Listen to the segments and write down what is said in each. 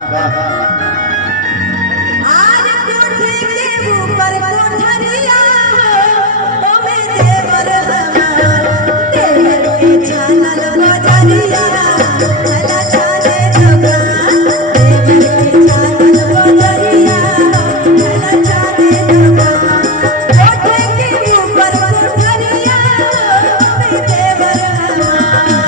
आज कोठे के ऊपर कोठरिया तो मैं देवर हमार देवर के चानल बजरिया चला चले दुकान देवर के चानल बजरिया चला चले दुकान कोठे के ऊपर कोठरिया तो मैं देवर हमार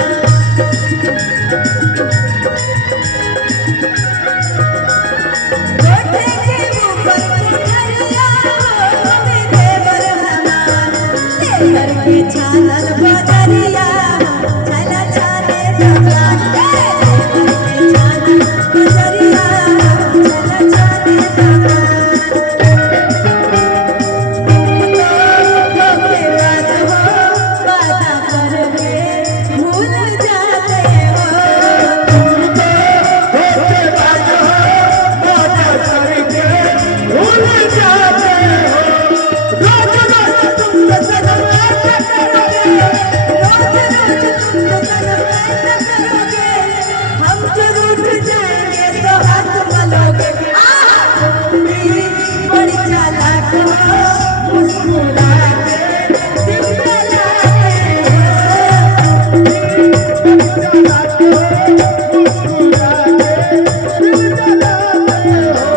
देवर के चानल बजरिया चला चले दुकान देवर के चानल बजरिया चला चले दुकान धोखेबाज हो वादा करके भूल जाते हो धोखेबाज हो वादा करके भूल जाते हो। रोज रोज तुमको सनम ऐसा करोगे, रोज रोज तुम तो सनम ऐसा करोगे हम जब उठ जाएंगे तो हाथ मलोगे मेरी बड़ी चालाक हो मुस्कुरा के दिल बहलाते हो जलाते हो, मुस्कुरा के दिल जलाते हो।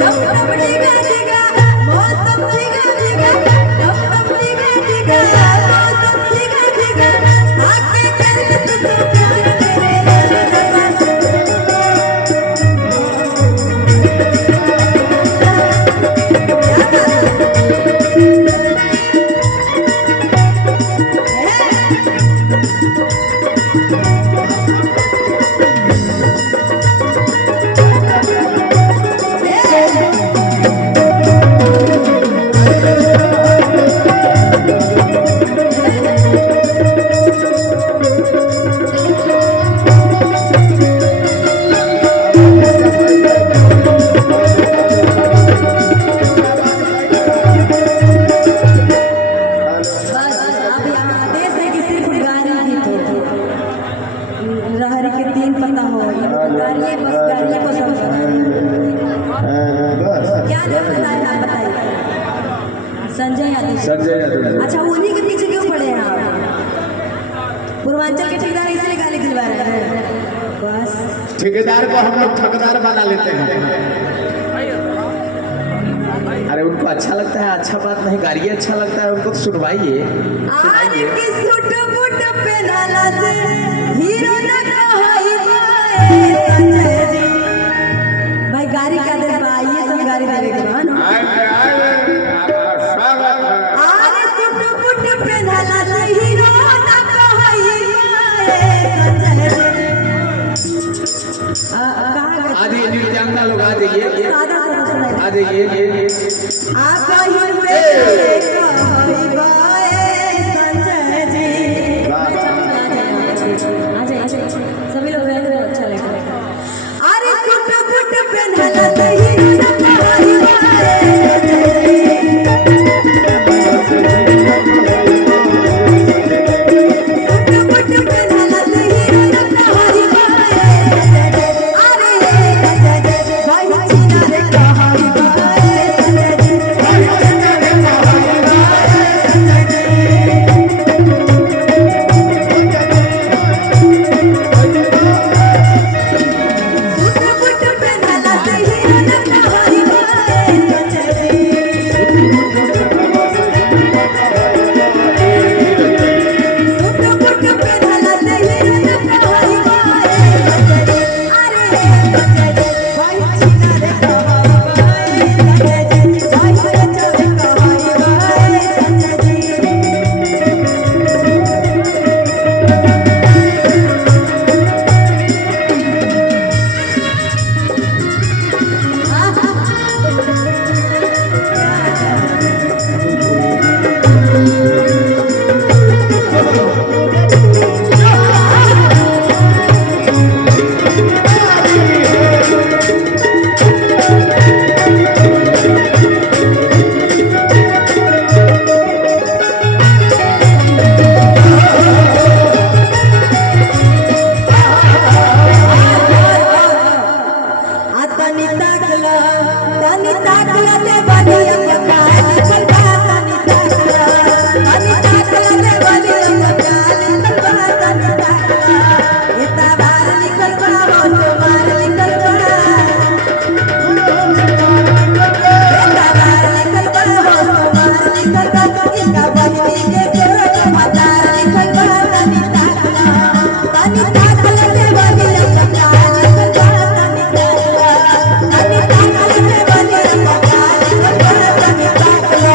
डम डम डिगा डिगा मौसम डिगा डिगा डम डम डिगा डिगा मौसम डिगा डिगा आके कर ले तू तो प्यार तेरे जज्बात बस अब यहाँ आदेश है कि सिर्फ गारी गीत हो रहरी के तीन पत्ता हो गारिये बस गारिये पसंद है क्या नाम बताया आप बताइए संजय यादव संजय यादव। अच्छा उन्हीं के पीछे क्यों पड़े हैं आप पूर्वांचल के ठेकेदार इसलिए गाली दिलवा रहे हैं बस ठेकेदार को हम लोग ठेकेदार बना लेते हैं। अरे उनको अच्छा लगता है, अच्छा बात नहीं, गाड़ी अच्छा लगता है उनको तो सुनवाइए। आज की सूट बूट पहनाला से हीरो न कहई बाए संजय जी भाई गाड़ी का देश बा ये सब गाड़ी देवे के बा ना आपका स्वागत है। आज सूट बूट पहनाला से हीरो न कहई बाए संजय जी कहाँ गए आ जाइए निर्जांगा लोग, आ जाइए सादा सादा सुनाई आ जाइए। आप कहीं पे कहई बाए संजय जी आ जाइए सभी लोग रहने में अच्छा लगेगा अरे सूट बूट पहनला सही न कहई बाए सूट बूट पहनला सही न कहई बाए अरे भाई चीना रे कहई बाए सूट बूट पहनला सही न कहई बाए संजय जी सूट बूट पहनला सही न कहई बाए अरे भाई चीना रे कहई बाए संजय जी भाई चोर कहई बाए संजय जी तानी ताकला ते बलिया पकाली कलबा तानी ताकला ते बलिया पकाली कलबा तानी ताकला इता बार निकल बा हो तो मार निकल बा इता बार निकल बा हो तो मार निकल बा इनका बस्ती के तोड़ मदार निकल बा तानी ताकला ते बलिया पकाली कलबा तानी ताकला